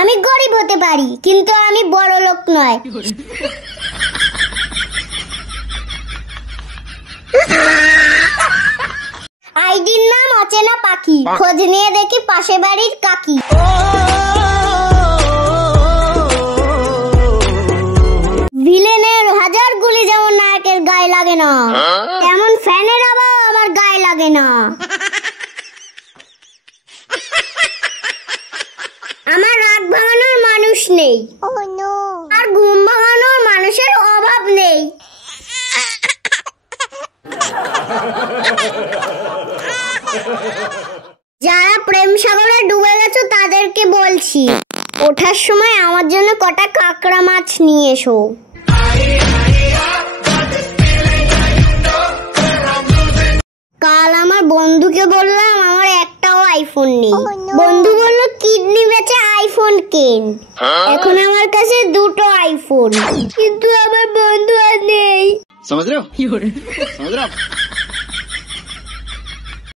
আমি গরিব হতে পারি, কিন্তু আমি বড় লোক নয়। আইডির নাম অচেনা পাখি, খোঁজ নিয়ে দেখি পাশে বাড়ির কাকি। ভিলেনের হাজার গুলি যেমন নায়কের গায়ে লাগে না, তেমন ফ্যানের আওয়াজ আমার গায়ে লাগে না। আমার রাত ভাঙানোর মানুষ নেই, আর ঘুম ভাঙানোর মানুষের অভাব নেই। যারা প্রেম সাগরে ডুবে গেছো তাদেরকে বলছি, ওঠার সময় আমার জন্য কটা কাঁকড়া মাছ নিয়ে এসো। কাল আমার বন্ধুকে বললাম আমার একটাও আইফোন নেই। বন্ধু বলল কিডনি বেচে আইফোন কেন। এখন আমার কাছে দুটো আইফোন, কিন্তু আমার বন্ধু আর নেই। समझ रहे हो?